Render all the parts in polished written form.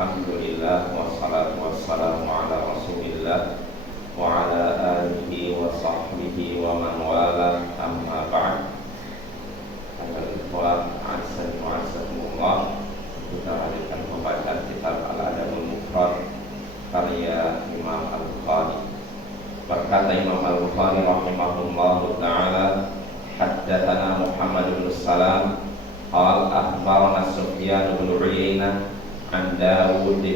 Alhamdulillah wassalatu wassalamu ala Rasulillah wa ala alihi wa sahbihi wa man wala, amma ba'd. Al-Ikhwan Azza wa Azzaikumullah, kita hadirkan pembacaan kitab Al-Adabul Mufrad karya Imam Al-Bukhari. Berkata Imam Al-Bukhari rahimahullahu ta'ala, haddatsana Muhammad bin Salam qala akhbarana Sufyan bin Uyainah an Dawud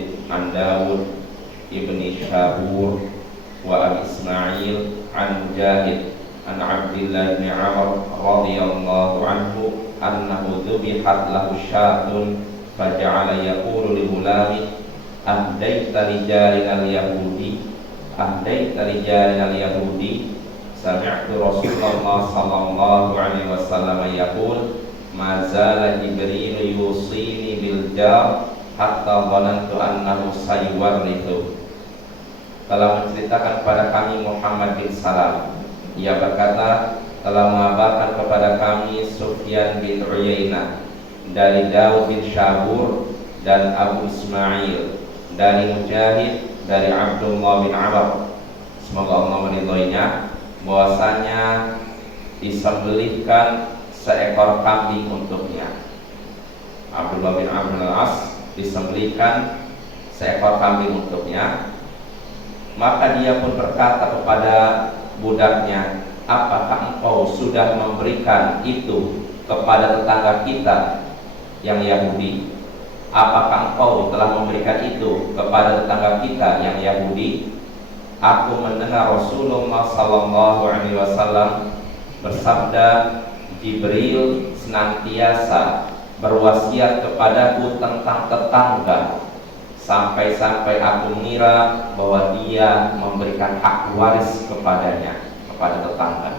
ibn Shabur wa Abi Ismail an Mujahid an Abdullah bin Amr radhiyallahu anhu annahu dhubihat lahu syatun faja'ala yaqulu li gulami ahdaita rijalan al-yahudi sami'tu Rasulullah sallallahu alaihi wasallam yaqul ma zala Jibril yusini bil jar hatta dhanantu annahu sayuwarrithu. Telah menceritakan kepada kami Muhammad bin Salam, ia berkata, telah mengabarkan kepada kami Sufyan bin Uyainah dari Dawud bin Shabur dan Abu Ismail dari Mujahid dari Abdullah bin Amr, semoga Allah meridhoinya, bahwasanya disembelihkan seekor kambing untuknya. Abdullah bin Amr al-As disembelihkan seekor kambing untuknya. Maka dia pun berkata kepada budaknya, apakah engkau sudah memberikan itu kepada tetangga kita yang Yahudi? Apakah engkau telah memberikan itu kepada tetangga kita yang Yahudi? Aku mendengar Rasulullah sallallahu alaihi wasallam bersabda, Jibril senantiasa berwasiat kepadaku tentang tetangga, sampai-sampai aku mengira bahwa dia memberikan hak waris kepadanya, kepada tetangga.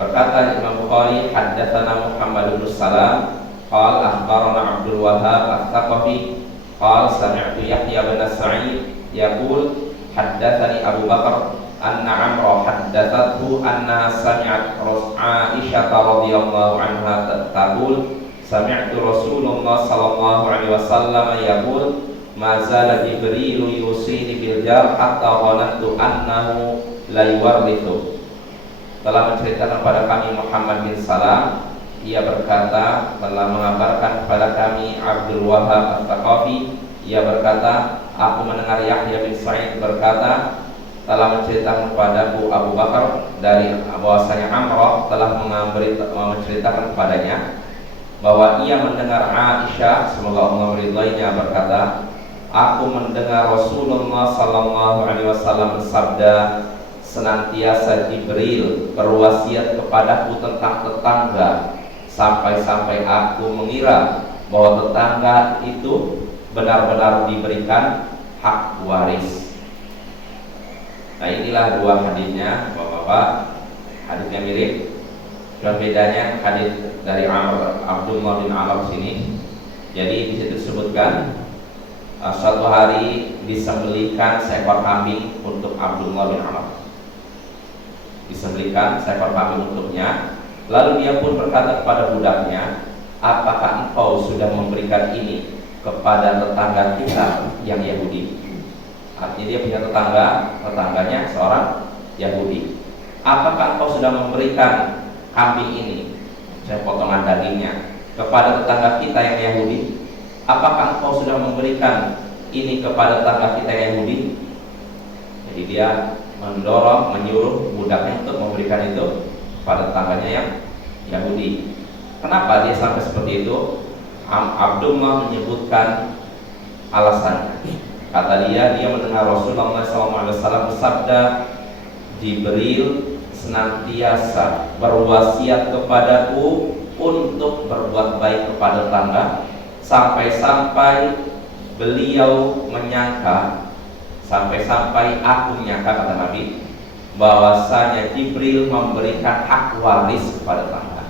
Berkata Imam Bukhari, haddatsana Muhammad bin Salam qala akhbarana Abdul Wahhab Ats-Tsaqafi qala sami'tu Yahya bin Sa'id yaqul haddatsani Abu Bakar anna Amra haddatsathu anna sami'at Aisyah radhiyallahu anha taqul sami'tu Rasulullah sallallahu alaihi wasallam yaqul ma zala Jibril yusini bil jar hatta dhanantu annahu la yuwarrithu. Telah menceritakan kepada kami Muhammad bin Salam, ia berkata, telah mengabarkan kepada kami Abdul Wahhab Ats-Tsaqafi, ia berkata, aku mendengar Yahya bin Sa'id berkata, telah menceritakan kepadaku Abu Bakar dari bahwasanya Amrah telah menceritakan kepadanya bahwa ia mendengar Aisyah, semoga Allah meridhoinya, berkata, aku mendengar Rasulullah sallallahu alaihi wasallam bersabda, senantiasa Jibril berwasiat kepadaku tentang tetangga, sampai-sampai aku mengira bahwa tetangga itu benar-benar diberikan hak waris. Nah, inilah dua hadisnya, Bapak-bapak. Hadisnya mirip, cuma bedanya hadis dari Abdullah bin Amr sini. Jadi di situ disebutkan suatu hari disembelihkan seekor kambing untuk Abdullah bin Amr. Disembelihkan seekor kambing untuknya. Lalu dia pun berkata kepada budaknya, apakah engkau sudah memberikan ini kepada tetangga kita yang Yahudi? Artinya dia punya tetangganya seorang Yahudi. Apakah engkau sudah memberikan kambing ini, potongan dagingnya, kepada tetangga kita yang Yahudi? Apakah engkau sudah memberikan ini kepada tetangga kita yang Yahudi? Jadi dia menyuruh budaknya untuk memberikan itu pada tetangganya yang Yahudi. Kenapa dia sampai seperti itu? Abdullah menyebutkan alasannya. Kata dia mendengar Rasulullah SAW bersabda, Jibril senantiasa berwasiat kepadaku untuk berbuat baik kepada tetangga, sampai-sampai beliau menyangka, sampai-sampai aku menyangka, kata Nabi, bahwasanya Jibril memberikan hak waris kepada tetangga.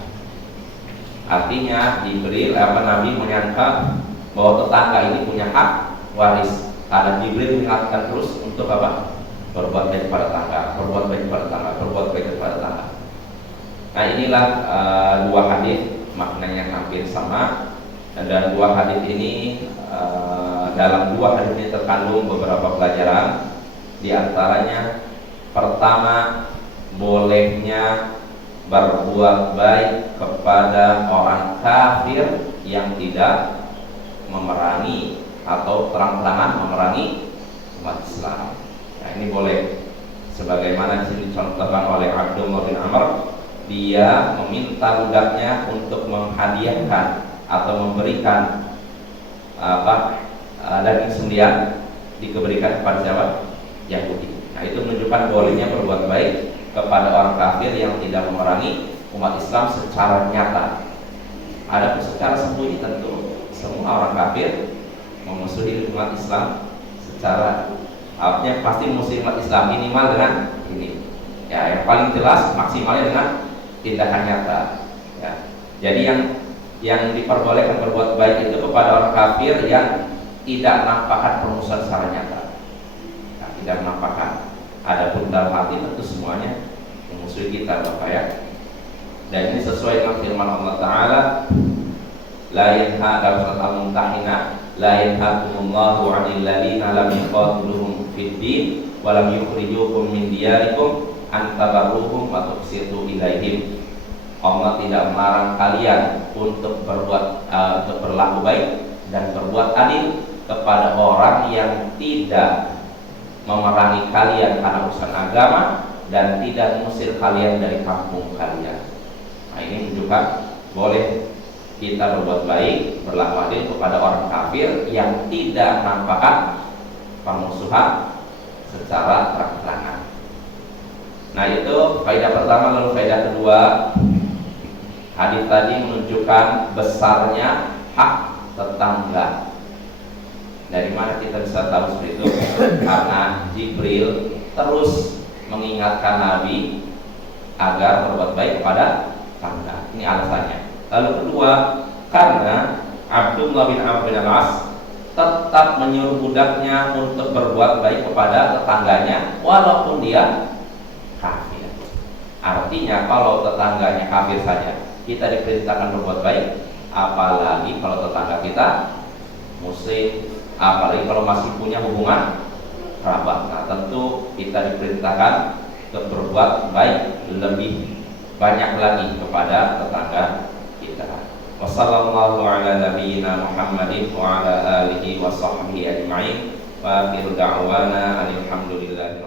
Artinya Nabi menyangka bahwa tetangga ini punya hak waris. Karena Jibril mengingatkan terus untuk apa? Berbuat baik kepada tetangga, berbuat baik kepada tetangga, berbuat baik kepada tetangga. Nah, inilah dua hadis maknanya hampir sama. Dan dua hadis ini dalam dua hadis ini terkandung beberapa pelajaran. Di antaranya pertama, bolehnya berbuat baik kepada orang kafir yang tidak memerangi atau terang-terangan memerangi umat Islam. Nah, ini boleh. Sebagaimana dicontohkan oleh Abdullah bin Amr, dia meminta budaknya untuk menghadiahkan atau memberikan daging sembelihan diberikan kepada siapa? Yahudi. Nah, itu menunjukkan bolehnya berbuat baik kepada orang kafir yang tidak memerangi umat Islam secara nyata. Ada secara sembunyi tentu semua orang kafir memusuhi umat Islam secara artinya pasti musuh umat Islam minimal dengan ini. Ya, yang paling jelas maksimalnya dengan tindakan nyata. Ya. Jadi yang diperbolehkan berbuat baik itu kepada orang kafir yang tidak menampakkan permusuhan secara nyata. Nah, tidak menampakkan. Adapun dalam hati tentu semuanya memusuhi kita, Bapak ya. Dan ini sesuai dengan firman Allah Taala, la yanha dalam surat Al-Mumtahinah, la yanhakumullahu 'anil ladzina lam yuqatiluhum fid din wa lam yukhrijukum min diyarikum an tabarruhum wa tuqsitu ilaihim. Allah tidak melarang kalian untuk berlaku baik dan berbuat adil kepada orang yang tidak memerangi kalian karena urusan agama dan tidak mengusir kalian dari kampung kalian. Nah, ini menunjukkan boleh kita berbuat baik, berlaku adil kepada orang kafir yang tidak menampakkan permusuhan secara terang-terangan. Nah, itu faedah pertama. Lalu faedah kedua, hadis tadi menunjukkan besarnya hak tetangga. Dari mana kita bisa tahu seperti itu? Karena Jibril terus mengingatkan Nabi agar berbuat baik kepada tetangga. Ini alasannya. Lalu kedua, karena Abdullah bin Amr bin Al-As tetap menyuruh budaknya untuk berbuat baik kepada tetangganya walaupun dia kafir. Artinya kalau tetangganya kafir saja kita diperintahkan berbuat baik, apalagi kalau tetangga kita muslim, apalagi kalau masih punya hubungan kerabat. Nah, tentu kita diperintahkan untuk berbuat baik lebih banyak lagi kepada tetangga kita. Wassallallahu ala nabiyyina Muhammadin wa ala alihi wa sahbihi ajma'in. Wa akhir da'wana alhamdulillahi